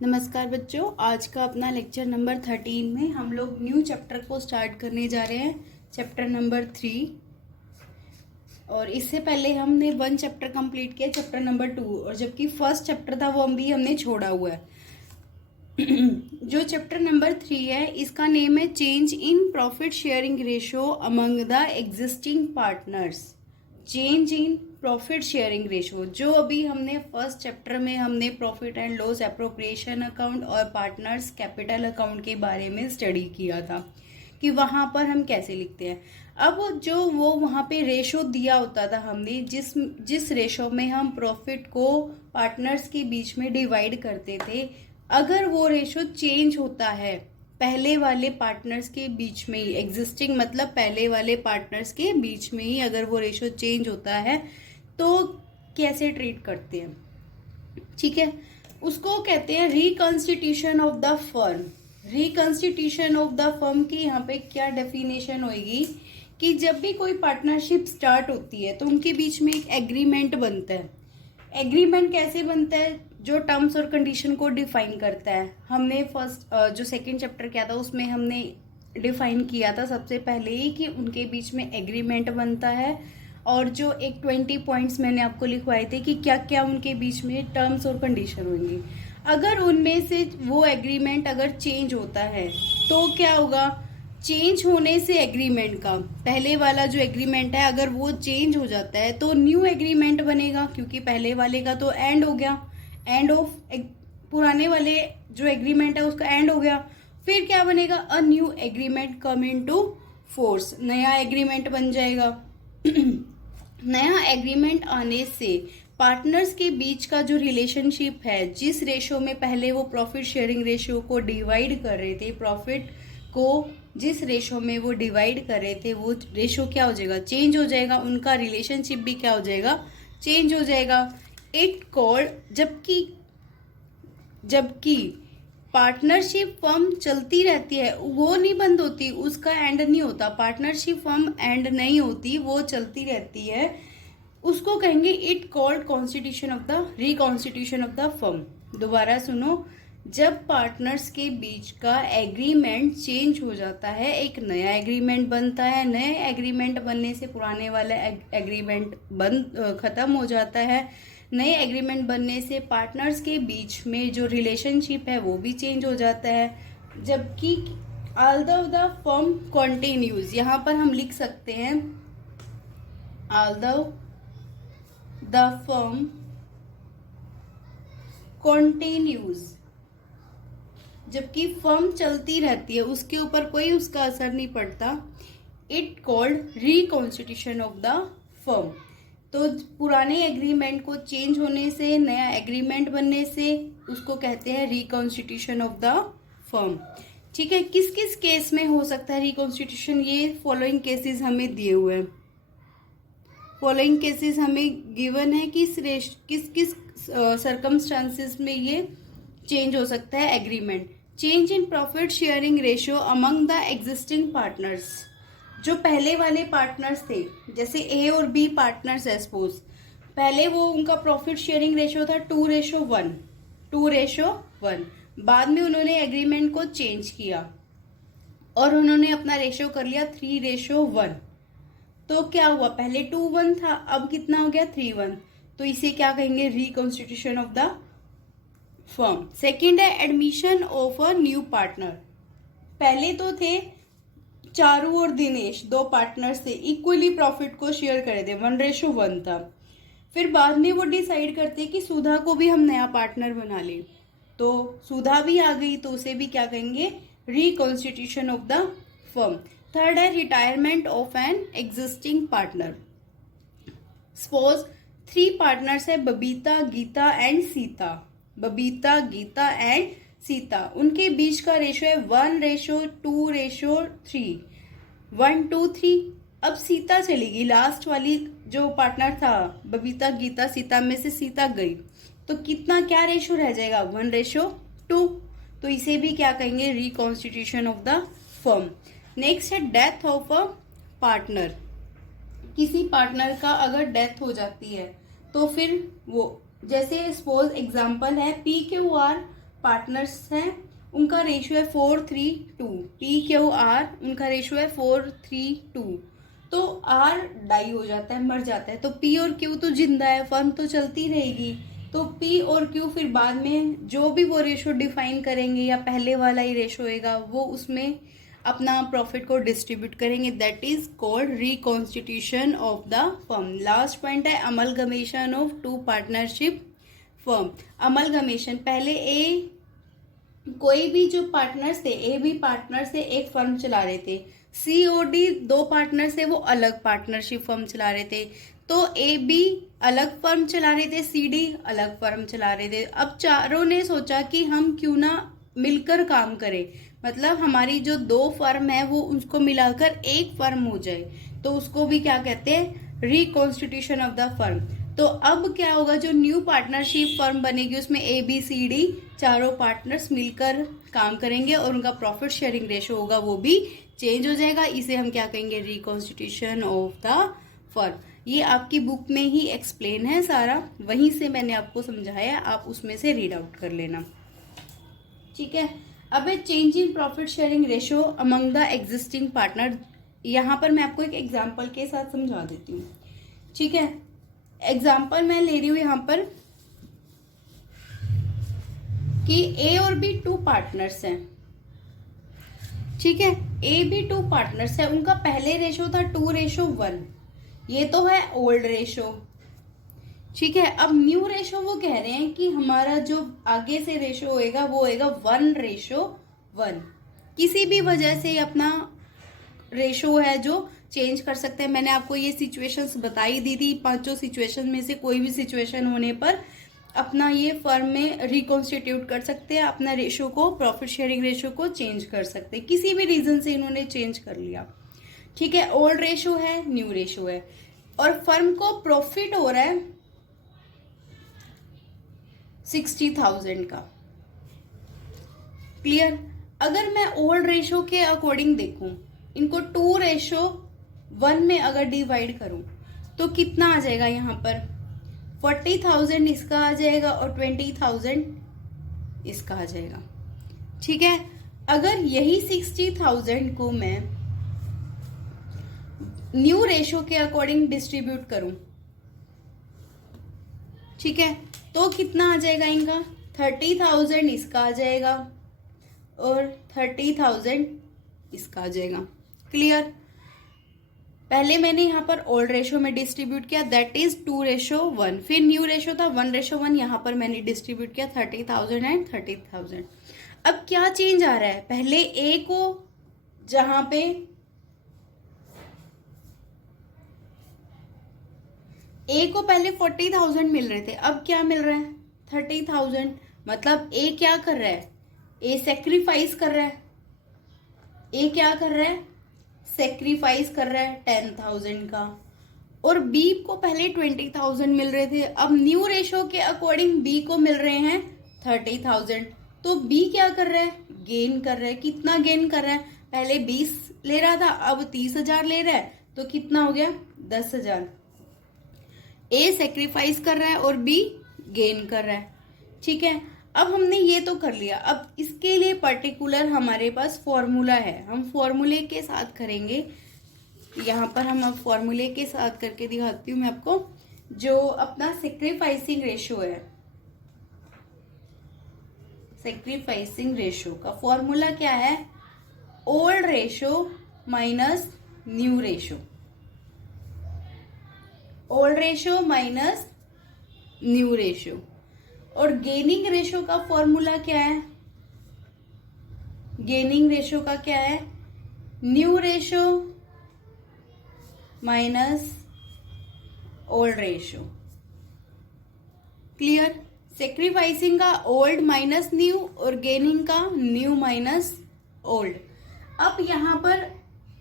नमस्कार बच्चों, आज का अपना लेक्चर नंबर 13 में हम लोग न्यू चैप्टर को स्टार्ट करने जा रहे हैं, चैप्टर नंबर 3। और इससे पहले हमने 1 चैप्टर कंप्लीट किया, चैप्टर नंबर 2, और जबकि फर्स्ट चैप्टर था वो हमने छोड़ा हुआ है। जो चैप्टर नंबर 3 है इसका नेम है change in profit sharing ratio among the existing partners. Change in profit sharing ratio, जो अभी हमने फर्स्ट चैप्टर में हमने profit and loss appropriation account और पार्टनर्स कैपिटल अकाउंट के बारे में स्टडी किया था कि वहां पर हम कैसे लिखते हैं। अब जो वो वहां पे रेशो दिया होता था हमने, जिस रेशो में हम प्रॉफिट को पार्टनर्स के बीच में डिवाइड करते थे, अगर वो रेशो चेंज होता है पहले वाले पार्टनर्स के बीच में ही, एग्जिस्टिंग मतलब पहले वाले पार्टनर्स के बीच में ही अगर वो रेशो चेंज होता है तो कैसे ट्रीट करते हैं, ठीक है। उसको कहते हैं reconstitution of the firm. Reconstitution of the firm की यहाँ पे क्या डेफिनेशन होगी कि जब भी कोई पार्टनरशिप स्टार्ट होती है तो उनके बीच में एक एग्रीमेंट बनता है। एग्रीमेंट कैसे बनता है? जो टर्म्स और कंडीशन को डिफाइन करता है। हमने फर्स्ट जो सेकंड चैप्टर किया था उसमें हमने डिफाइन किया था सबसे पहले ही कि उनके बीच में एग्रीमेंट बनता है, और जो एक 20 पॉइंट्स मैंने आपको लिखवाए थे कि क्या क्या उनके बीच में टर्म्स और कंडीशन होंगी। अगर उनमें से वो एग्रीमेंट अगर चेंज होता है तो क्या होगा? चेंज होने से एग्रीमेंट का पहले वाला जो एग्रीमेंट है अगर वो चेंज हो जाता है तो न्यू एग्रीमेंट बनेगा, क्योंकि पहले वाले का तो एंड हो गया, एंड ऑफ पुराने वाले जो एग्रीमेंट है उसका एंड हो गया। फिर क्या बनेगा? A new agreement come into force, नया एग्रीमेंट बन जाएगा। नया एग्रीमेंट आने से पार्टनर्स के बीच का जो रिलेशनशिप है, जिस रेशो में पहले वो प्रॉफिट शेयरिंग रेशियो को डिवाइड कर रहे थे, प्रॉफिट को जिस रेशो में वो डिवाइड कर रहे थे वो रेशो क्या हो जाएगा? चेंज हो जाएगा। उनका रिलेशनशिप भी क्या हो जाएगा? चेंज हो जाएगा। इट कॉल्ड, जबकि पार्टनरशिप फर्म चलती रहती है, वो नहीं बंद होती, उसका एंड नहीं होता। पार्टनरशिप फर्म एंड नहीं होती, वो चलती रहती है। उसको कहेंगे it called constitution of the reconstitution of the firm. दोबारा सुनो, जब पार्टनर्स के बीच का एग्रीमेंट चेंज हो जाता है, एक नया एग्रीमेंट बनता है। नए एग्रीमेंट बनने से पुराने वाला एग्रीमेंट खत्म हो जाता है। नए एग्रीमेंट बनने से पार्टनर्स के बीच में जो रिलेशनशिप है वो भी चेंज हो जाता है। जबकि ऑल्दो द फर्म कंटिन्यूज, यहाँ पर हम लिख सकते हैं ऑल्दो द फर्म कंटिन्यूज, जबकि फर्म चलती रहती है, उसके ऊपर कोई उसका असर नहीं पड़ता। It called reconstitution of the firm. तो पुराने एग्रीमेंट को चेंज होने से, नया एग्रीमेंट बनने से, उसको कहते हैं रिकॉन्स्टिट्यूशन ऑफ द फर्म, ठीक है। किस किस केस में हो सकता है रिकॉन्स्टिट्यूशन? ये फॉलोइंग केसेस हमें दिए हुए हैं। फॉलोइंग केसेस हमें गिवन है कि किस किस सर्कमस्टांसेस में ये चेंज हो सकता है agreement. Change in profit sharing ratio among the existing partners. जो पहले वाले पार्टनर्स थे, जैसे ए और बी पार्टनर्स है सपोज, पहले वो उनका प्रॉफिट शेयरिंग रेशियो था 2:1, 2:1। बाद में उन्होंने एग्रीमेंट को चेंज किया और उन्होंने अपना रेशियो कर लिया 3:1। तो क्या हुआ? पहले 2:1 था, अब कितना हो गया? 3:1। तो इसे क्या कहेंगे? Reconstitution of the firm. Second है admission of a new partner. पहले तो थे चारू और दिनेश, दो पार्टनर्स थे, इक्वली प्रॉफिट को शेयर करे थे, 1:1 था। फिर बाद में वो डिसाइड करते कि सुधा को भी हम नया पार्टनर बना ले, तो सुधा भी आ गई, तो उसे भी क्या कहेंगे? Reconstitution of the firm. Third है retirement of an existing partner. Suppose 3 partners है, बबीता, गीता एंड सीता। बबीता, गीता एंड सीता, उनके बीच का रेशो है 1:2:3, 1 2 3। अब सीता चलेगी, लास्ट वाली जो पार्टनर था बबीता, गीता, सीता में से सीता गई, तो कितना क्या रेशो रह जाएगा? 1:2। तो इसे भी क्या कहेंगे? Reconstitution of the firm. Next है डेथ ऑफ अ पार्टनर। किसी पार्टनर का अगर डेथ हो जाती है तो फिर वो, जैसे सपोज एग्जाम्पल है PQR पार्टनर्स हैं उनका रेशियो है 4:3:2, PQR उनका रेशियो है 4:3:2, तो R डाई हो जाता है, मर जाता है, तो P और Q तो जिंदा है, फर्म तो चलती रहेगी। तो P और Q फिर बाद में जो भी वो रेशो डिफाइन करेंगे या पहले वाला ही रेशो होएगा वो उसमें अपना प्रॉफिट को डिस्ट्रीब्यूट करेंगे, that is called reconstitution of the firm. Last point है amalgamation of two partnership firm. Amalgamation, पहले कोई भी जो पार्टनर्स थे, ए बी पार्टनर्स थे, एक फर्म चला रहे थे, COD दो पार्टनर्स थे वो अलग पार्टनरशिप फर्म चला रहे थे, तो AB अलग फर्म चला रहे थे, CD अलग फर्म चला रहे थे। अब चारों ने सोचा कि हम क्यों ना मिलकर काम करें, मतलब हमारी जो दो फर्म है वो उसको मिलाकर एक फर्म हो जाए, तो उसको भी क्या कहते हैं, रिकॉन्स्टिट्यूशन ऑफ द फर्म। तो अब क्या होगा, जो न्यू पार्टनरशिप फर्म बनेगी उसमें ABCD चारों पार्टनर्स मिलकर काम करेंगे और उनका प्रॉफिट शेयरिंग रेशो होगा वो भी चेंज हो जाएगा। इसे हम क्या कहेंगे, रिकॉन्स्टिट्यूशन ऑफ द फर्म। ये आपकी बुक में ही एक्सप्लेन है सारा, वहीं से मैंने आपको समझाया, आप उसमें से रीड आउट कर लेना, ठीक है। अब change in profit sharing ratio among the existing partner, यहाँ पर मैं आपको एक एग्जांपल के साथ समझा देती हूँ, ठीक है। एग्जांपल मैं ले रही हूँ यहाँ पर कि A और B टू पार्टनर्स हैं, ठीक है। AB टू पार्टनर्स है, उनका पहले रेशो था 2:1, ये तो है ओल्ड रेशो, ठीक है। अब न्यू रेशो वो कह रहे हैं कि हमारा जो आगे से रेशो होएगा वो होएगा 1:1। किसी भी वजह से अपना रेशो है जो चेंज कर सकते हैं। मैंने आपको ये सिचुएशंस बताई दी थी, पांचों सिचुएशन में से कोई भी सिचुएशन होने पर अपना ये फर्म में रिकॉन्स्टिट्यूट कर सकते हैं, अपना रेशो को, प्रॉफिट शेयरिंग रेशो को चेंज कर सकते हैं, किसी भी रीजन से इन्होंने चेंज कर लिया, ठीक है। ओल्ड रेशो है, न्यू रेशो है, और फर्म को प्रॉफिट हो रहा है 60,000 का, क्लियर। अगर मैं ओल्ड रेशो के अकॉर्डिंग देखूं, इनको 2:1 में अगर डिवाइड करूं तो कितना आ जाएगा, यहाँ पर 40,000 इसका आ जाएगा और 20,000 इसका आ जाएगा, ठीक है। अगर यही 60,000 को मैं न्यू रेशो के अकॉर्डिंग डिस्ट्रीब्यूट करूं, ठीक है, तो कितना आ जाएगा इनका, 30,000 इसका आ जाएगा और 30,000 इसका आ जाएगा, क्लियर। पहले मैंने यहाँ पर ओल्ड रेशो में डिस्ट्रीब्यूट किया, दैट इज 2:1, फिर न्यू रेशो था 1:1, यहाँ पर मैंने डिस्ट्रीब्यूट किया 30,000 एंड 30,000। अब क्या चेंज आ रहा है, पहले ए को जहां पे ए को पहले 40,000 मिल रहे थे, अब क्या मिल रहा है 30,000, मतलब ए क्या कर रहा है, ए सेक्रीफाइस कर रहा है, ए क्या कर रहा है, सेक्रीफाइस कर रहा है 10,000 का, और बी को पहले 20,000 मिल रहे थे, अब न्यू रेशो के अकॉर्डिंग बी को मिल रहे हैं 30,000, तो बी क्या कर रहा है, गेन कर रहा है। कितना गेन कर रहा है, पहले 20 ले रहा था अब 30,000 ले रहा है, तो कितना हो गया 10,000। ए सेक्रीफाइस कर रहा है और बी गेन कर रहा है, ठीक है। अब हमने ये तो कर लिया, अब इसके लिए पर्टिकुलर हमारे पास फॉर्मूला है, हम फॉर्मूले के साथ करेंगे। यहाँ पर हम अब फॉर्मूले के साथ करके दिखाती हूँ मैं आपको, जो अपना सेक्रीफाइसिंग रेशो है, सेक्रीफाइसिंग रेशो का फॉर्मूला क्या है, old ratio minus new ratio, old ratio minus new ratio. और गेनिंग रेशो का फॉर्मूला क्या है, गेनिंग रेशो का क्या है, new ratio minus old ratio, clear. Sacrificing का ओल्ड माइनस न्यू और गेनिंग का न्यू माइनस ओल्ड। अब यहाँ पर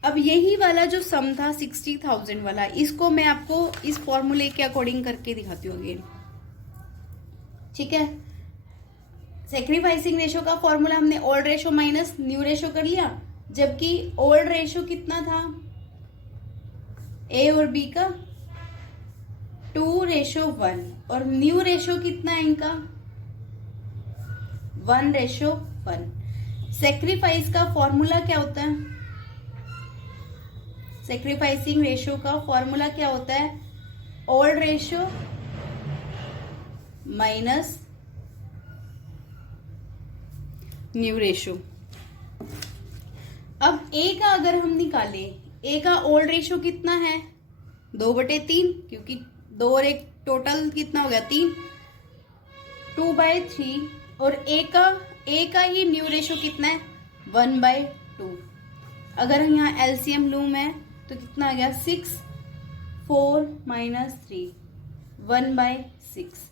अब यही वाला जो सम था 60,000 वाला, इसको मैं आपको इस फॉर्मूले के अकॉर्डिंग करके दिखाती हूँ अगेन, ठीक है। सेक्रीफाइसिंग रेशो का फॉर्मूला हमने old ratio minus new ratio कर लिया, जबकि ओल्ड रेशो कितना था ए और बी का 2:1 और न्यू रेशो कितना है इनका 1:1। सेक्रीफाइस का फॉर्मूला क्या होता है? सेक्रीफाइसिंग रेशियो का फॉर्मूला क्या होता है? Old ratio minus new ratio. अब ए का अगर हम निकाले, ए का ओल्ड रेशियो कितना है? 2/3, क्योंकि 2 और 1 टोटल कितना हो गया? 3, 2/3। और ए का ही न्यू रेशियो कितना है? 1/2। अगर हम यहाँ एलसीएम लूं मैं तो कितना आ गया? 6, 4 - 3, 1/6।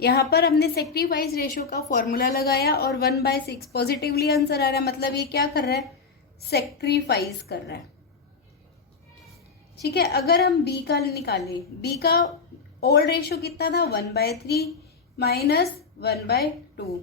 यहाँ पर हमने सेक्रीफाइस रेशियो का फॉर्मूला लगाया और 1/6 पॉजिटिवली आंसर आ रहा है, मतलब ये क्या कर रहा है? सेक्रीफाइस कर रहा है। ठीक है, अगर हम बी का निकालें, बी का ओल्ड रेशियो कितना था? 1/3 माइनस 1/2।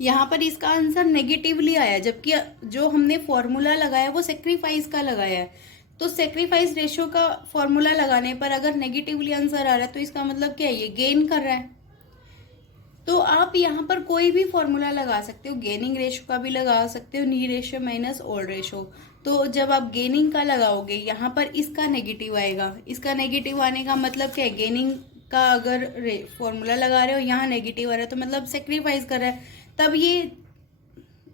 यहाँ पर इसका आंसर नेगेटिवली आया, जबकि जो हमने फॉर्मूला लगाया वो सेक्रीफाइस का लगाया है। तो सेक्रीफाइस रेशियो का फॉर्मूला लगाने पर अगर नेगेटिवली आंसर आ रहा है तो इसका मतलब क्या है? ये गेन कर रहा है। तो आप यहाँ पर कोई भी फॉर्मूला लगा सकते हो, गेनिंग रेशियो का भी लगा सकते हो, नी रेशियो माइनस ओल्ड रेशियो। तो जब आप गेनिंग का लगाओगे यहाँ पर इसका नेगेटिव आएगा। इसका नेगेटिव आने का मतलब क्या है? गेनिंग का अगर फॉर्मूला लगा रहे हो, यहाँ नेगेटिव आ रहा है तो मतलब सेक्रीफाइस कर रहा है। तब ये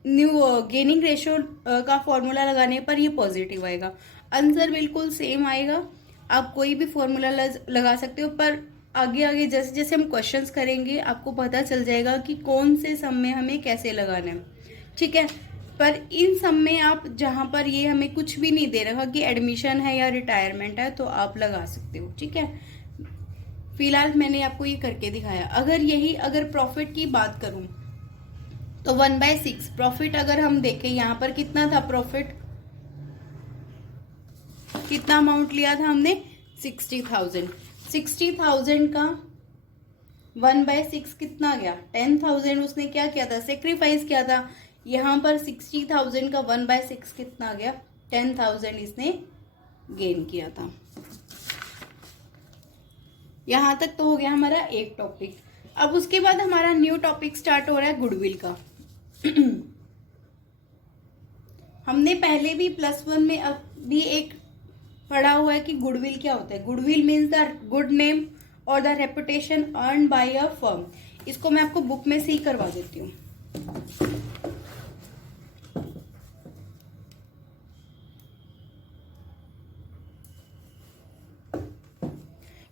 न्यू गेनिंग रेशियो का फॉर्मूला लगाने पर ये पॉजिटिव आएगा। आंसर बिल्कुल सेम आएगा। आप कोई भी फॉर्मूला लगा सकते हो, पर आगे आगे जैसे जैसे हम क्वेश्चंस करेंगे आपको पता चल जाएगा कि कौन से सम में हमें कैसे लगाना है। ठीक है, पर इन सम में आप जहां पर ये हमें कुछ भी नहीं दे रखा कि एडमिशन है या रिटायरमेंट है, तो आप लगा सकते हो। ठीक है, फिलहाल मैंने आपको ये करके दिखाया। अगर प्रॉफिट की बात करूं तो 1/6 प्रॉफिट अगर हम देखें, यहाँ पर कितना था प्रॉफिट? कितना अमाउंट लिया था हमने? 60,000। 60,000 का 1/6 कितना गया? 10,000। उसने क्या किया था? सेक्रीफाइस किया था। यहाँ पर 60,000 का 1/6 कितना गया? 10,000 इसने गेन किया था। यहां तक तो हो गया हमारा एक टॉपिक। अब उसके बाद हमारा न्यू टॉपिक स्टार्ट हो रहा है गुडविल का। हमने पहले भी +1 में अभी एक पढ़ा हुआ है कि गुडविल क्या होता है। Goodwill means the good name और the reputation earn by a firm. इसको मैं आपको बुक में से ही करवा देती हूँ।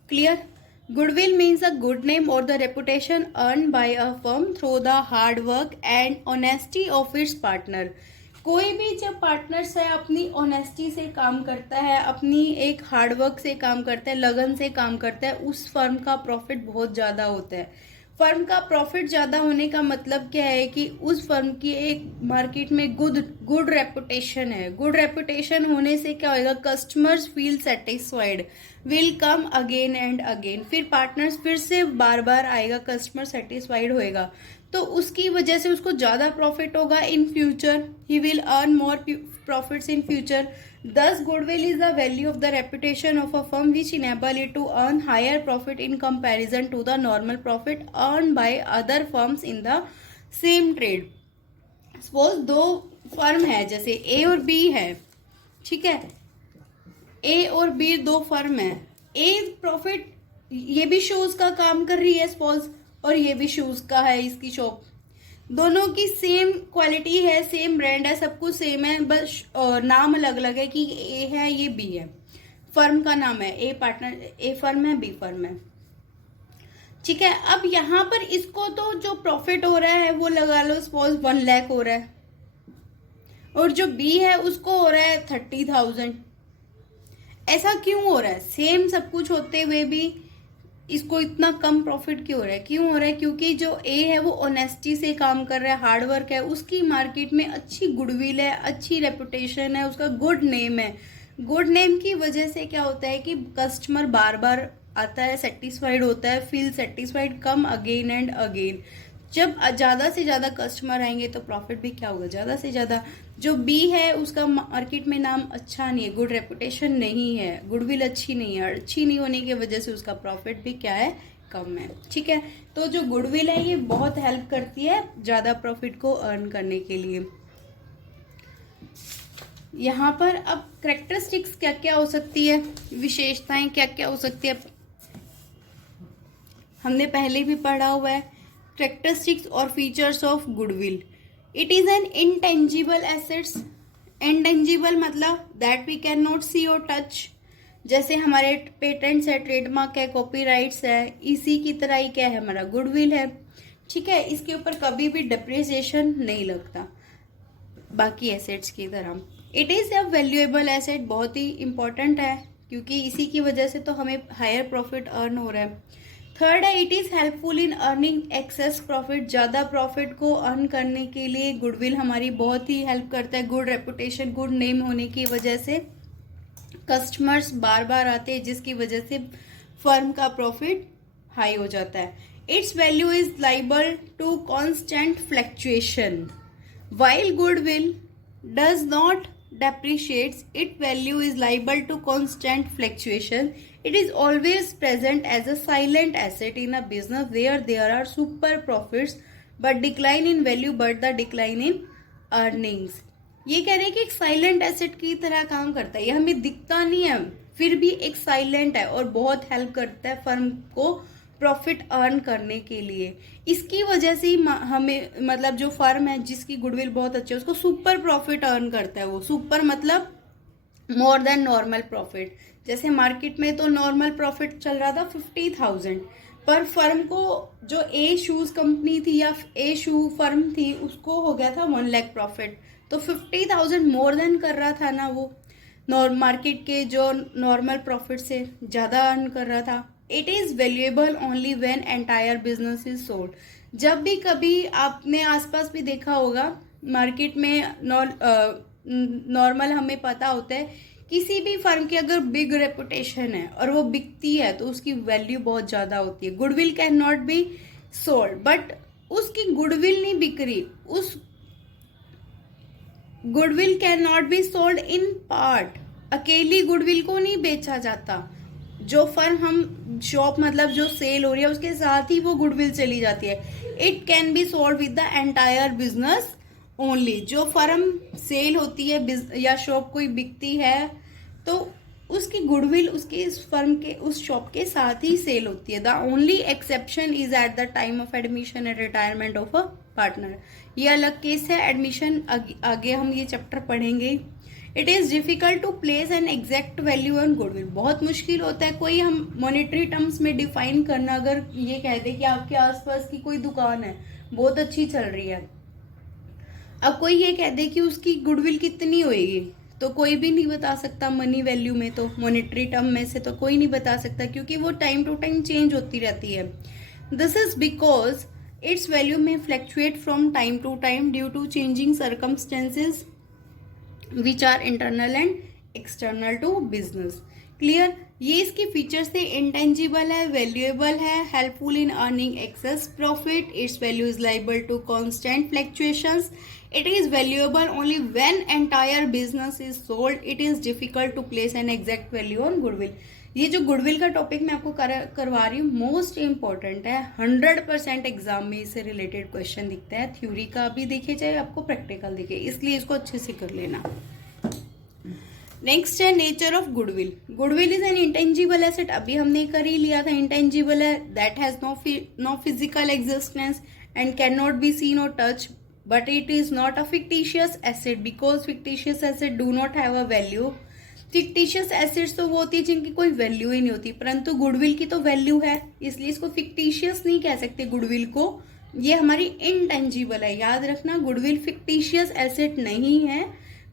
Clear? Goodwill means a good name or the reputation earned by a firm through the hard work and honesty of its partner। कोई भी जब पार्टनर्स है अपनी ऑनेस्टी से काम करता है, अपनी एक हार्डवर्क से काम करता है, लगन से काम करता है, उस फर्म का प्रॉफिट बहुत ज़्यादा होता है। फर्म का प्रॉफिट ज़्यादा होने का मतलब क्या है कि उस फर्म की एक मार्केट में गुड रेपुटेशन है। गुड रेपुटेशन होने से क्या होएगा? Customers feel satisfied, will come again and again. फिर पार्टनर्स फिर से बार बार आएगा, कस्टमर सेटिस्फाइड होएगा, तो उसकी वजह से उसको ज़्यादा प्रॉफिट होगा in future. He will earn more profits in future. Thus, goodwill is the value of the reputation of a firm which enable it to earn higher profit in comparison to the normal profit earned by other firms in the same trade। Suppose दो firm है, जैसे A और B है, ठीक है, A और B दो firm है। A प्रॉफिट ये भी शूज का काम कर रही है सपोज, और ये भी शूज का है इसकी शॉप। दोनों की सेम क्वालिटी है, सेम ब्रांड है, सब कुछ सेम है, बस नाम अलग अलग है कि ए है ये बी है। फर्म का नाम है ए, पार्टनर ए फर्म है, बी फर्म है। ठीक है, अब यहाँ पर इसको तो जो प्रॉफिट हो रहा है वो लगा लो सपोज 1 लाख हो रहा है, और जो बी है उसको हो रहा है 30,000। ऐसा क्यों हो रहा है? सेम सब कुछ होते हुए भी इसको इतना कम प्रॉफिट क्यों हो रहा है? क्यों हो रहा है? क्योंकि जो ए है वो ऑनेस्टी से काम कर रहा है, हार्डवर्क है, उसकी मार्केट में अच्छी गुडविल है, अच्छी रेपुटेशन है, उसका गुड नेम है। गुड नेम की वजह से क्या होता है कि कस्टमर बार बार आता है, सेटिस्फाइड होता है, feel satisfied, come again and again. जब ज़्यादा से ज़्यादा कस्टमर आएंगे तो प्रॉफिट भी क्या होगा? ज़्यादा से ज़्यादा। जो बी है उसका मार्केट में नाम अच्छा नहीं है, गुड रेपुटेशन नहीं है, गुडविल अच्छी नहीं है, अच्छी नहीं होने की वजह से उसका प्रॉफिट भी क्या है, कम है। ठीक है, तो जो गुडविल है ये बहुत हेल्प करती है ज़्यादा प्रॉफिट को अर्न करने के लिए। यहाँ पर अब करेक्टरिस्टिक्स क्या क्या हो सकती है, विशेषताएं क्या क्या हो सकती है, हमने पहले भी पढ़ा हुआ है। करेक्टरिस्टिक्स और features of goodwill, it is an intangible assets. Intangible मतलब दैट वी कैन नॉट सी और टच, जैसे हमारे पेटेंट्स है, ट्रेडमार्क है, कॉपीराइट्स है, इसी की तरह ही क्या है हमारा गुडविल है। ठीक है, इसके ऊपर कभी भी डिप्रिसिएशन नहीं लगता बाकी एसेट्स की तरह। It is a valuable asset, बहुत ही इंपॉर्टेंट है क्योंकि इसी की वजह से तो हमें हायर प्रॉफिट अर्न हो रहा है। थर्ड है, it is helpful in earning excess profit, ज्यादा प्रॉफिट को अर्न करने के लिए गुडविल हमारी बहुत ही हेल्प करता है। गुड रेपुटेशन, गुड नेम होने की वजह से कस्टमर्स बार बार आते हैं, जिसकी वजह से फर्म का प्रॉफिट हाई हो जाता है। Its value is liable to constant fluctuation, while goodwill does not depreciates, its value is liable to constant fluctuation. It is always present as a silent asset in a business where there are super profits but decline in value but the decline in earnings. ये कह रहे हैं कि एक silent asset की तरह काम करता है, ये हमें दिखता नहीं है फिर भी एक साइलेंट है और बहुत हेल्प करता है फर्म को प्रॉफिट अर्न करने के लिए। इसकी वजह से ही हमें मतलब जो फर्म है जिसकी गुडविल बहुत अच्छी है उसको सुपर प्रॉफिट अर्न करता है। वो सुपर मतलब मोर देन नॉर्मल प्रॉफिट। जैसे मार्केट में तो नॉर्मल प्रॉफिट चल रहा था 50,000, पर फर्म को जो ए शूज कंपनी थी या ए शू फर्म थी उसको हो गया था 1 लाख प्रॉफिट, तो 50,000 मोर देन कर रहा था ना, वो मार्केट के जो नॉर्मल प्रॉफिट से ज़्यादा अर्न कर रहा था। It is valuable only when entire business is sold. जब भी कभी आपने आसपास भी देखा होगा मार्केट में नॉर्मल हमें पता होता है किसी भी फर्म की अगर बिग रेपुटेशन है और वो बिकती है तो उसकी वैल्यू बहुत ज़्यादा होती है। Goodwill can not be sold, but उसकी गुडविल नहीं बिक रही, उस goodwill can not be sold in part, अकेली गुडविल को नहीं बेचा जाता। जो फर्म हम शॉप मतलब जो सेल हो रही है उसके साथ ही वो गुडविल चली जाती है। It can be sold with the entire business only. जो फर्म सेल होती है या शॉप कोई बिकती है तो उसकी गुडविल उसके इस फर्म के उस शॉप के साथ ही सेल होती है। The only exception is at the time of admission and retirement of a partner. ये अलग केस है, एडमिशन आगे हम ये चैप्टर पढ़ेंगे। It is difficult to place an exact value on goodwill. बहुत मुश्किल होता है कोई हम मॉनेटरी टर्म्स में डिफाइन करना। अगर ये कह दे कि आपके आसपास की कोई दुकान है बहुत अच्छी चल रही है, अब कोई ये कह दे कि उसकी गुडविल कितनी होएगी, तो कोई भी नहीं बता सकता मनी वैल्यू में, तो मॉनेटरी टर्म में से तो कोई नहीं बता सकता क्योंकि वो टाइम टू टाइम चेंज होती रहती है। This is because its value में fluctuate from time to time due to changing circumstances which are internal and external to business. Clear, ये इसके फीचर्स थे। इंटेंजिबल है, वैल्यूएबल है, helpful in earning excess profit, its value is liable to constant fluctuations, it is valuable only when entire business is sold, it is difficult to place an exact value on goodwill. ये जो goodwill का topic मैं आपको करवा रही हूँ most important है, 100% exam में इससे रिलेटेड क्वेश्चन दिखता है, थ्योरी का भी दिखे चाहे आपको प्रैक्टिकल दिखे, इसलिए इसको अच्छे से कर लेना। नेक्स्ट है nature of goodwill. Goodwill is an intangible asset, अभी हमने कर ही लिया था, इंटेंजिबल है, that has no physical existence and can not be seen और touch, but it is not a fictitious asset because fictitious asset do not have a value. Fictitious assets तो वो होती है जिनकी कोई वैल्यू ही नहीं होती, परंतु गुडविल की तो वैल्यू है, इसलिए इसको फिक्टिशियस नहीं कह सकते गुडविल को, ये हमारी इंटेंजिबल है। याद रखना, गुडविल फिक्टिशियस एसेट नहीं है,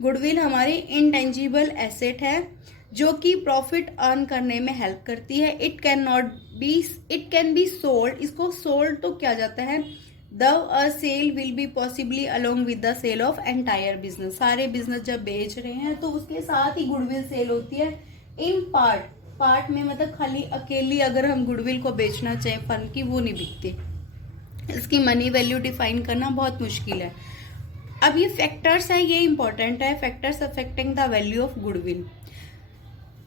गुडविल हमारी इंटेंजिबल एसेट है जो कि प्रॉफिट अर्न करने में हेल्प करती है। इट कैन बी सोल्ड, इसको सोल्ड तो किया जाता है Though a sale will be possibly along with the sale of entire business। सारे बिजनेस जब बेच रहे हैं तो उसके साथ ही गुडविल सेल होती है। इन पार्ट में मतलब खाली अकेली अगर हम गुडविल को बेचना चाहें फर्म की, वो नहीं बिकती, इसकी मनी वैल्यू डिफाइन करना बहुत मुश्किल है। अब ये फैक्टर्स है, ये इंपॉर्टेंट है, factors affecting the value of goodwill.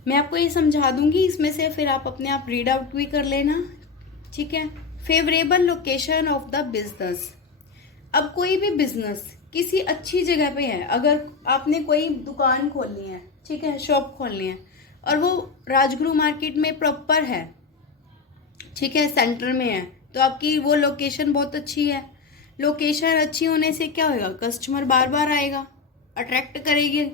मैं आपको ये समझा दूंगी, इसमें से फिर आप अपने आप रीड आउट भी कर लेना, ठीक है। Favourable location of the business. अब कोई भी बिजनेस किसी अच्छी जगह पे है, अगर आपने कोई दुकान खोलनी है, ठीक है, शॉप खोलनी है, और वो राजगुरु मार्केट में प्रॉपर है, ठीक है, सेंटर में है, तो आपकी वो लोकेशन बहुत अच्छी है। लोकेशन अच्छी होने से क्या होगा, कस्टमर बार बार आएगा, अट्रैक्ट करेगी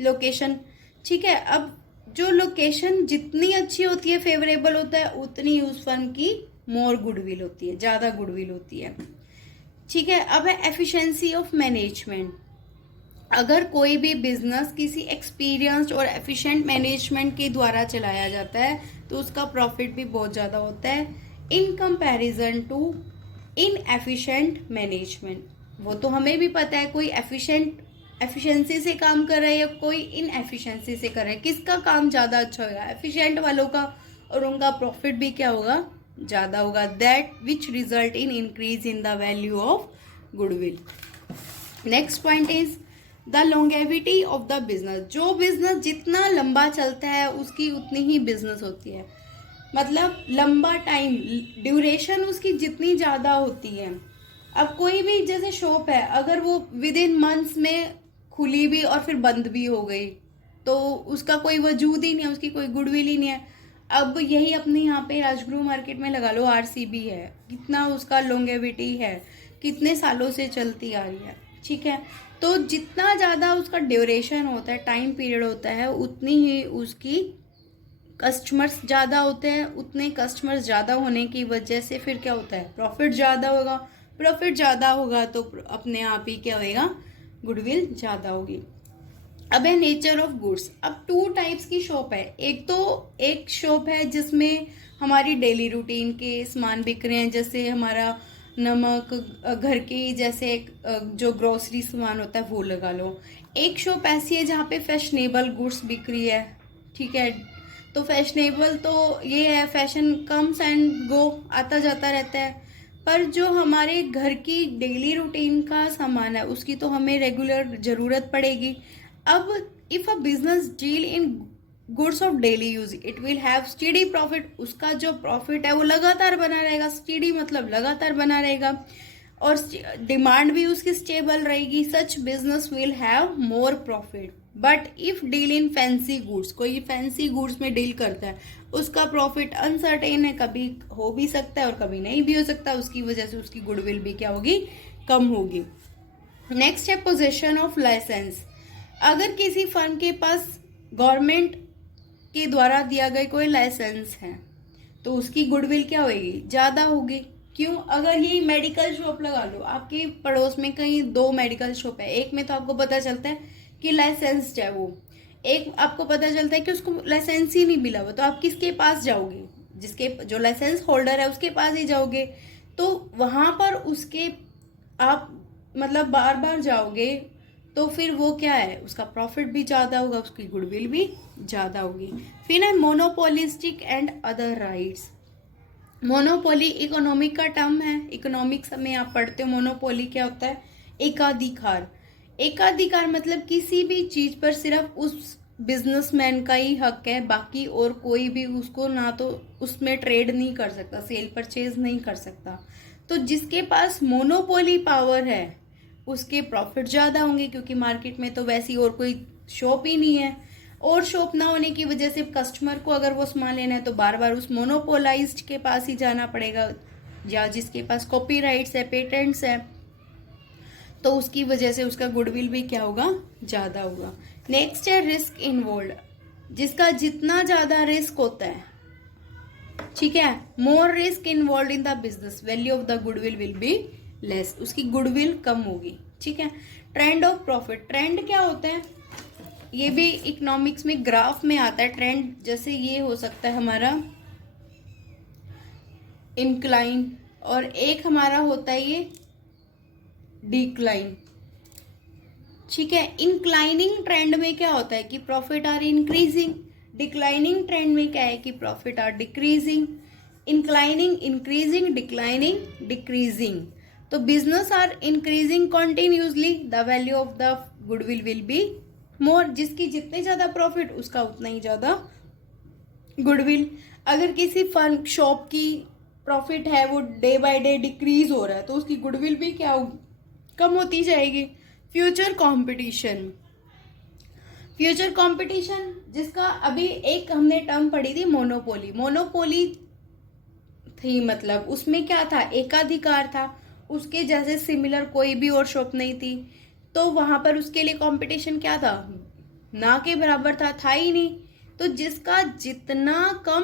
लोकेशन, ठीक है। अब जो लोकेशन जितनी अच्छी होती है, फेवरेबल होता है, उतनी उस फर्म की मोर गुडविल होती है, ज्यादा गुडविल होती है, ठीक है। अब है एफिशिएंसी ऑफ मैनेजमेंट। अगर कोई भी बिजनेस किसी एक्सपीरियंस्ड और एफिशिएंट मैनेजमेंट के द्वारा चलाया जाता है तो उसका प्रॉफिट भी बहुत ज़्यादा होता है in comparison to inefficient management. वो तो हमें भी पता है, कोई एफिशिएंसी से काम कर रहा है या कोई इनएफिशिएंसी से कर रहा है, किसका काम ज़्यादा अच्छा होगा, एफिशिएंट वालों का, और उनका प्रॉफिट भी क्या होगा, ज़्यादा होगा। That which result in increase in the value of goodwill. Next point is the longevity of the business. जो बिजनेस जितना लंबा चलता है उसकी उतनी ही बिजनेस होती है, मतलब लंबा टाइम, ड्यूरेशन उसकी जितनी ज़्यादा होती है। अब कोई भी जैसे शॉप है, अगर वो विद इन मंथ्स में खुली भी और फिर बंद भी हो गई तो उसका कोई वजूद ही नहीं है, उसकी कोई गुडविल ही नहीं है। अब यही अपने यहाँ पे राजगुरु मार्केट में लगा लो, आरसीबी है, कितना उसका लॉन्गेविटी है, कितने सालों से चलती आ रही है, ठीक है। तो जितना ज़्यादा उसका ड्यूरेशन होता है, टाइम पीरियड होता है, उतनी ही उसकी कस्टमर्स ज़्यादा होते हैं, उतने कस्टमर्स ज़्यादा होने की वजह से फिर क्या होता है, प्रॉफिट ज़्यादा होगा। प्रॉफिट ज़्यादा होगा तो अपने आप ही क्या होएगा, गुडविल ज़्यादा होगी। अब है नेचर ऑफ गुड्स। अब 2 टाइप्स की शॉप है। एक शॉप है जिसमें हमारी डेली रूटीन के सामान बिक रहे हैं, जैसे हमारा नमक, घर के जैसे जो ग्रोसरी सामान होता है वो लगा लो। एक शॉप ऐसी है जहाँ पे फैशनेबल गुड्स बिक रही है, ठीक है। तो फैशनेबल तो ये है, फैशन कम्स एंड गो, आता जाता रहता है, पर जो हमारे घर की डेली रूटीन का सामान है उसकी तो हमें रेगुलर ज़रूरत पड़ेगी। अब if a business deal in goods of daily use it will have steady profit. उसका जो प्रॉफिट है वो लगातार बना रहेगा, स्टेडी मतलब लगातार बना रहेगा, और डिमांड भी उसकी स्टेबल रहेगी। Such business will have more profit. But if deal in fancy goods, कोई फैंसी गुड्स में डील करता है, उसका प्रॉफिट अनसर्टेन है, कभी हो भी सकता है और कभी नहीं भी हो सकता, उसकी वजह से उसकी गुडविल भी क्या होगी, कम होगी। नेक्स्ट है पोजीशन ऑफ लाइसेंस। अगर किसी फर्म के पास गवर्नमेंट के द्वारा दिया गया कोई लाइसेंस है तो उसकी गुडविल क्या होगी, ज़्यादा होगी। क्यों? अगर ये मेडिकल शॉप लगा लो, आपके पड़ोस में कहीं 2 मेडिकल शॉप है, एक में तो आपको पता चलता है कि लाइसेंस्ड है वो, एक आपको पता चलता है कि उसको लाइसेंस ही नहीं मिला हुआ, तो आप किसके पास जाओगे, जिसके जो लाइसेंस होल्डर है उसके पास ही जाओगे। तो वहां पर उसके आप मतलब बार बार जाओगे तो फिर वो क्या है, उसका प्रॉफिट भी ज़्यादा होगा, उसकी गुडविल भी ज़्यादा होगी। फिर है monopolistic and other rights. Monopoly economic का टर्म है, इकोनॉमिक्स में आप पढ़ते हो। मोनोपोली क्या होता है, एकाधिकार। एकाधिकार मतलब किसी भी चीज पर सिर्फ उस बिजनेसमैन का ही हक है, बाकी और कोई भी उसको ना तो उसमें ट्रेड नहीं कर सकता, सेल परचेज नहीं कर सकता। तो जिसके पास मोनोपोली पावर है उसके प्रॉफिट ज़्यादा होंगे, क्योंकि मार्केट में तो वैसी और कोई शॉप ही नहीं है, और शॉप ना होने की वजह से कस्टमर को अगर वो सामान लेना है तो बार बार उस मोनोपोलाइज्ड के पास ही जाना पड़ेगा, या जिसके पास कॉपीराइट्स है, पेटेंट्स है, तो उसकी वजह से उसका गुडविल भी क्या होगा, ज़्यादा होगा। नेक्स्ट है रिस्क इन्वॉल्व। जिसका जितना ज़्यादा रिस्क होता है, ठीक है, more risk involve in the business, value of the goodwill will be less, उसकी गुडविल कम होगी, ठीक है। Trend of profit. ट्रेंड क्या होता है, ये भी इकोनॉमिक्स में ग्राफ में आता है। ट्रेंड जैसे ये हो सकता है हमारा इंक्लाइन, और एक हमारा होता है ये डिक्लाइन, ठीक है। इंक्लाइनिंग ट्रेंड में क्या होता है कि profit are increasing, declining trend में क्या है कि profit are decreasing. Inclining increasing, declining decreasing. तो business are increasing continuously, the value of the goodwill will be more. जिसकी जितने ज्यादा प्रॉफिट उसका उतना ही ज्यादा गुडविल। अगर किसी फर्म शॉप की प्रॉफिट है वो डे बाय डे डिक्रीज हो रहा है तो उसकी गुडविल भी क्या होगी, कम होती जाएगी। फ्यूचर कंपटीशन, फ्यूचर कंपटीशन जिसका अभी एक हमने टर्म पढ़ी थी मोनोपोली। मोनोपोली थी मतलब उसमें क्या था, एकाधिकार था, उसके जैसे सिमिलर कोई भी और शॉप नहीं थी, तो वहां पर उसके लिए कंपटीशन क्या था, ना के बराबर था ही नहीं। तो जिसका जितना कम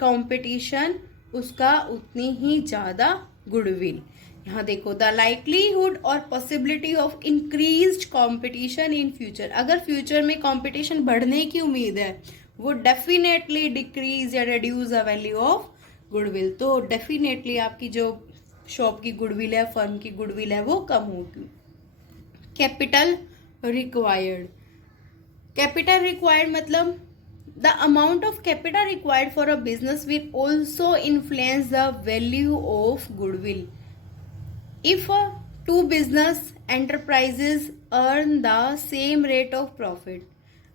कंपटीशन उसका उतनी ही ज्यादा गुडविल। यहाँ देखो, द लाइकलीहुड और possibility of increased competition in future, अगर फ्यूचर में कंपटीशन बढ़ने की उम्मीद है वो डेफिनेटली डिक्रीज या reduce the value of goodwill. तो डेफिनेटली आपकी जो शॉप की गुडविल है, फर्म की गुडविल है, वो कम होगी। कैपिटल रिक्वायर्ड, कैपिटल रिक्वायर्ड मतलब the amount of capital required for a business will also influence the value of goodwill. If two business enterprises earn the same rate of profit,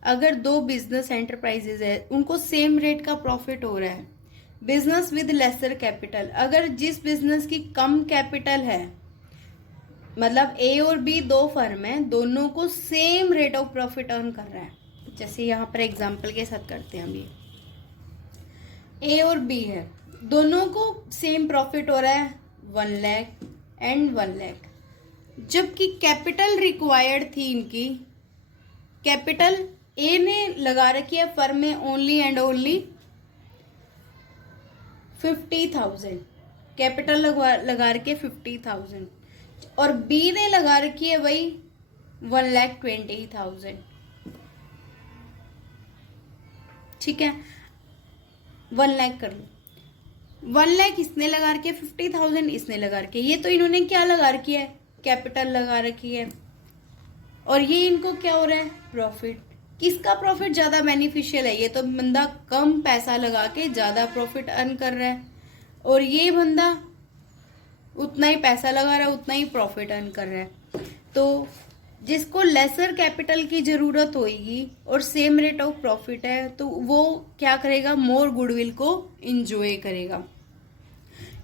अगर दो business enterprises है उनको same rate का profit हो रहा है, business with laser capital, अगर जिस बिजनेस की कम कैपिटल है, मतलब ए और बी दो फर्म है, दोनों को same rate of profit earn कर रहा है। जैसे यहाँ पर एग्जांपल के साथ करते हैं हम, ये ए और बी है, दोनों को सेम प्रॉफिट हो रहा है 1 लाख एंड 1 लाख, जबकि कैपिटल रिक्वायर्ड थी इनकी, कैपिटल ए ने लगा रखी है फर्म में ओनली एंड ओनली 50,000, कैपिटल लगा रखी है 50,000, और बी ने लगा रखी है वही 1,20,000। ठीक है, 1 लाख कर लो, 1 लाख इसने लगा रखी है, 50,000 इसने लगा रखी है। ये तो इन्होंने क्या लगा रखी है, कैपिटल लगा रखी है, और ये इनको क्या हो रहा है, प्रॉफिट। किसका प्रॉफिट ज्यादा बेनिफिशियल है, ये तो बंदा कम पैसा लगा के ज्यादा प्रॉफिट अर्न कर रहा है, और ये बंदा उतना ही पैसा लगा रहा है उतना ही प्रॉफिट अर्न कर रहा है। तो जिसको लेसर कैपिटल की जरूरत होगी और सेम रेट ऑफ प्रॉफिट है तो वो क्या करेगा, मोर गुडविल को इंजॉय करेगा।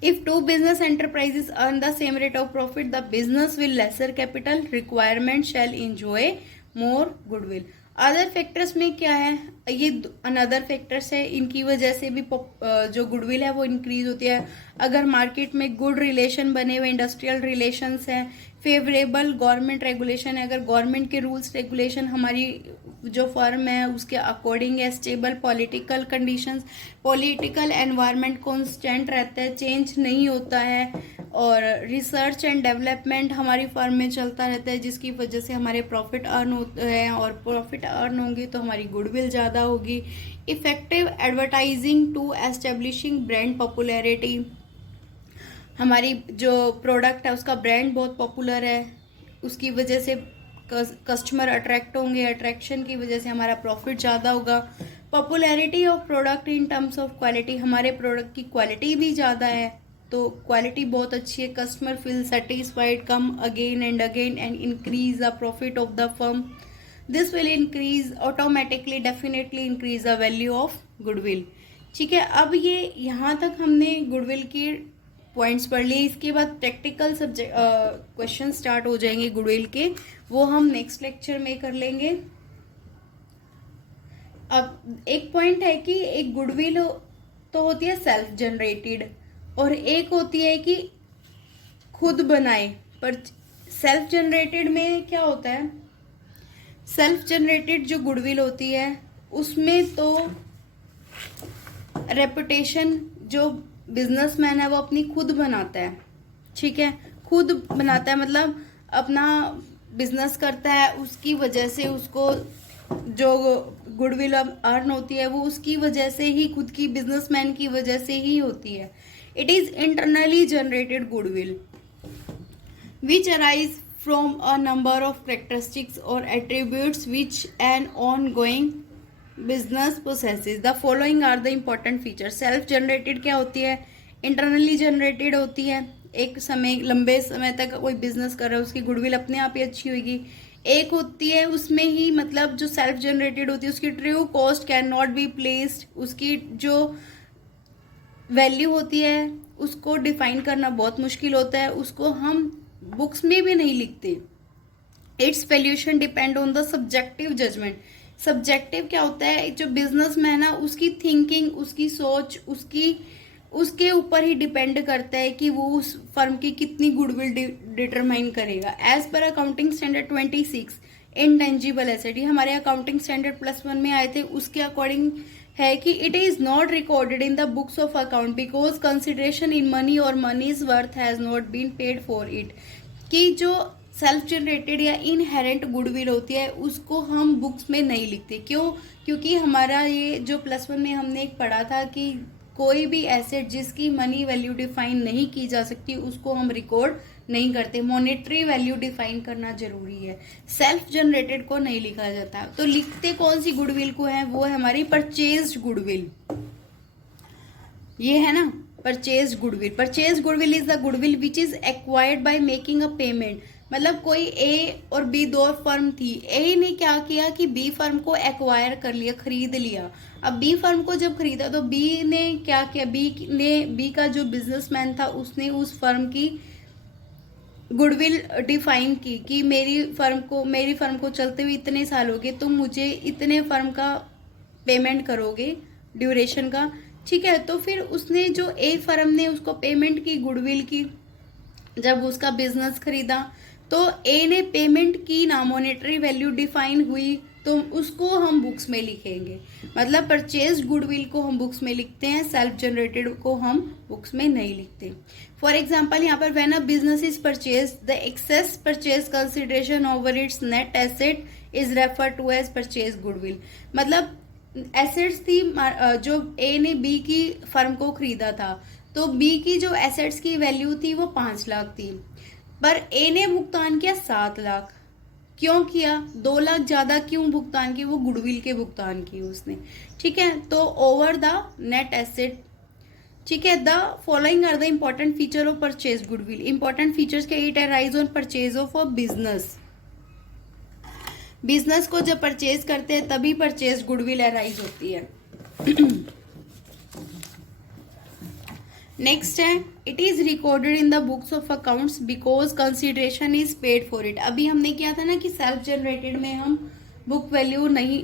If two business enterprises earn the same rate of profit, the business with lesser capital requirement shall enjoy more goodwill. Other factors में क्या है, ये अनदर फैक्टर्स है, इनकी वजह से भी जो गुडविल है वो इंक्रीज होती है। अगर मार्केट में गुड रिलेशन बने हुए, इंडस्ट्रियल रिलेशंस हैं, फेवरेबल गवर्नमेंट रेगुलेशन है, अगर गवर्नमेंट के रूल्स रेगुलेशन हमारी जो फर्म है उसके अकॉर्डिंग है, stable political conditions, political environment constant रहता है, चेंज नहीं होता है, और रिसर्च एंड डेवलपमेंट हमारी फर्म में चलता रहता है, जिसकी वजह से हमारे प्रॉफिट अर्न होते हैं, और प्रॉफिट अर्न होंगे तो हमारी गुडविल ज़्यादा होगी। Effective advertising to establishing brand popularity, हमारी जो प्रोडक्ट है उसका ब्रांड बहुत पॉपुलर है, उसकी वजह से कस्टमर अट्रैक्ट होंगे, अट्रैक्शन की वजह से हमारा प्रॉफिट ज़्यादा होगा। Popularity of product in terms of quality, हमारे प्रोडक्ट की क्वालिटी भी ज़्यादा है तो क्वालिटी बहुत अच्छी है, customer feel satisfied, come again and increase the profit of the firm. This will increase automatically, definitely increase the value of goodwill. ठीक है, अब ये यहाँ तक हमने गुडविल की पॉइंट्स पढ़ लिए। इसके बाद प्रैक्टिकल सब्जेक्ट क्वेश्चन स्टार्ट हो जाएंगे गुडविल के, वो हम नेक्स्ट लेक्चर में कर लेंगे। अब एक पॉइंट है कि एक गुडविल तो होती है सेल्फ जनरेटेड, और एक होती है कि खुद बनाए। पर सेल्फ जनरेटेड में क्या होता है, सेल्फ जनरेटेड जो गुडविल होती है उसमें तो रेपुटेशन जो बिजनेसमैन है वो अपनी खुद बनाता है। ठीक है, खुद बनाता है मतलब अपना बिजनेस करता है, उसकी वजह से उसको जो गुडविल अर्न होती है वो उसकी वजह से ही, खुद की बिजनेसमैन की वजह से ही होती है। It is internally generated goodwill which arise from a number of characteristics और attributes which an on going business possesses. The following are the important feature. Self generated क्या होती है, इंटरनली जनरेटेड होती है, एक समय लंबे समय तक कोई बिजनेस कर रहा है उसकी गुडविल अपने आप ही अच्छी होगी। एक होती है उसमें ही मतलब जो सेल्फ जनरेटेड होती है उसकी true cost can not be placed, उसकी जो वैल्यू होती है उसको डिफाइन करना बहुत मुश्किल होता है, उसको हम बुक्स में भी नहीं लिखते। Its valuation depend on the subjective judgement. Subjective क्या होता है, जो बिजनेसमैन है उसकी थिंकिंग, उसकी सोच, उसके ऊपर ही डिपेंड करता है कि वो उस फर्म की कितनी गुडविल डिटरमाइन करेगा। As per accounting standard 26 intangible asset, ये हमारे अकाउंटिंग स्टैंडर्ड +1 में आए थे, उसके अकॉर्डिंग है कि it is not recorded in the books of account because consideration in money और money's worth has not been paid for it. कि जो सेल्फ जनरेटेड या इनहेरेंट गुडविल होती है उसको हम बुक्स में नहीं लिखते। क्यों? क्योंकि हमारा ये जो +1 में हमने एक पढ़ा था कि कोई भी एसेट जिसकी मनी वैल्यू डिफाइन नहीं की जा सकती उसको हम रिकॉर्ड नहीं करते। मॉनेटरी वैल्यू डिफाइन करना जरूरी है, सेल्फ जनरेटेड को नहीं लिखा जाता। तो लिखते कौन सी गुडविल को है, वो है हमारी परचेज्ड गुडविल। ये है ना purchase goodwill. Purchase goodwill is the goodwill which is acquired by making a payment. मतलब कोई ए और बी दो फर्म थी, ए ने क्या किया कि बी फर्म को एक्वायर कर लिया, खरीद लिया। अब बी फर्म को जब खरीदा तो बी ने क्या किया, बी का जो बिजनेसमैन था उसने उस फर्म की गुडविल डिफाइन की कि मेरी फर्म को चलते हुए इतने साल हो गए, तुम मुझे इतने फर्म का पेमेंट करोगे ड्यूरेशन का, ठीक है। तो फिर उसने जो ए फर्म ने उसको पेमेंट की गुडविल की, जब उसका बिजनेस खरीदा तो ए ने पेमेंट की ना, मॉनेटरी वैल्यू डिफाइन हुई, तो उसको हम बुक्स में लिखेंगे। मतलब परचेज गुडविल को हम बुक्स में लिखते हैं, सेल्फ जनरेटेड को हम बुक्स में नहीं लिखते। फॉर एग्जाम्पल यहाँ पर when a business is purchase the excess purchase consideration over its net asset is refer to as purchase goodwill. मतलब एसेट्स थी, जो ए ने बी की फर्म को खरीदा था तो बी की जो एसेट्स की वैल्यू थी वो 5 लाख थी, पर ए ने भुगतान किया 7 लाख। क्यों किया? 2 लाख ज्यादा क्यों भुगतान की? वो गुडविल के भुगतान की उसने, ठीक है। तो ओवर द नेट एसेट, ठीक है। The following are the important feature of purchase goodwill. Important features के, it arise on purchase of a business. Business को जब परचेज करते हैं तभी परचेज गुडविल अराइज होती है। नेक्स्ट है, it is recorded in the books of accounts because consideration is paid for it. अभी हमने किया था ना कि सेल्फ जनरेटेड में हम बुक वैल्यू नहीं,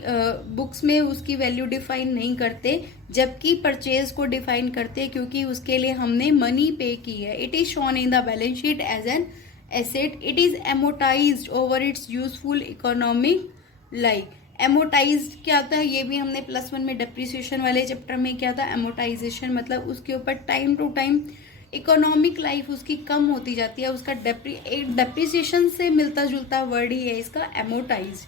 बुक्स में उसकी वैल्यू डिफाइन नहीं करते, जबकि परचेज को डिफाइन करते क्योंकि उसके लिए हमने मनी पे की है। It is shown in the balance sheet as an asset. It is amortised over its useful economic life. Amortised क्या होता है, ये भी हमने +1 में डेप्रिसिएशन वाले चैप्टर में क्या था, एमोटाइजेशन। मतलब उसके ऊपर time to time economic life उसकी कम होती जाती है, उसका डेप्रिसिएशन से मिलता जुलता वर्ड ही है इसका एमोटाइज,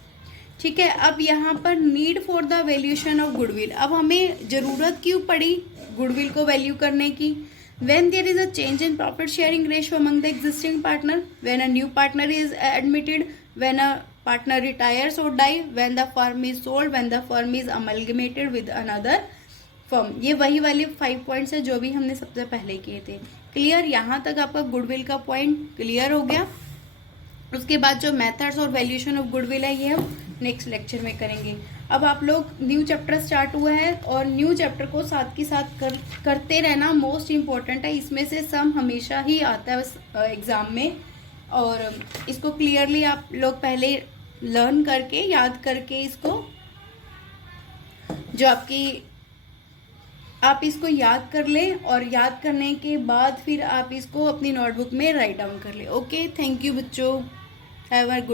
ठीक है। अब यहाँ पर need for the valuation of goodwill, अब हमें जरूरत क्यों पड़ी गुडविल को वैल्यू करने की। When there is a change in profit sharing ratio among the existing partner, when a new partner is admitted, when a partner retires or die, when the firm is sold, when the firm is amalgamated with another firm। ये वही वाले 5 points है जो भी हमने सबसे पहले किए थे। क्लियर? यहाँ तक आपका गुडविल का पॉइंट क्लियर हो गया। उसके बाद जो मेथड्स और वैल्यूएशन ऑफ गुडविल है ये हम नेक्स्ट लेक्चर में करेंगे। अब आप लोग न्यू चैप्टर स्टार्ट हुआ है और न्यू चैप्टर को साथ के साथ करते रहना मोस्ट इम्पॉर्टेंट है। इसमें से सम हमेशा ही आता है एग्जाम में, और इसको क्लियरली आप लोग पहले लर्न करके याद करके इसको, जो आप इसको याद कर लें, और याद करने के बाद फिर आप इसको अपनी नोटबुक में राइट डाउन कर लें। ओके, थैंक यू बच्चों, हैव अ गुड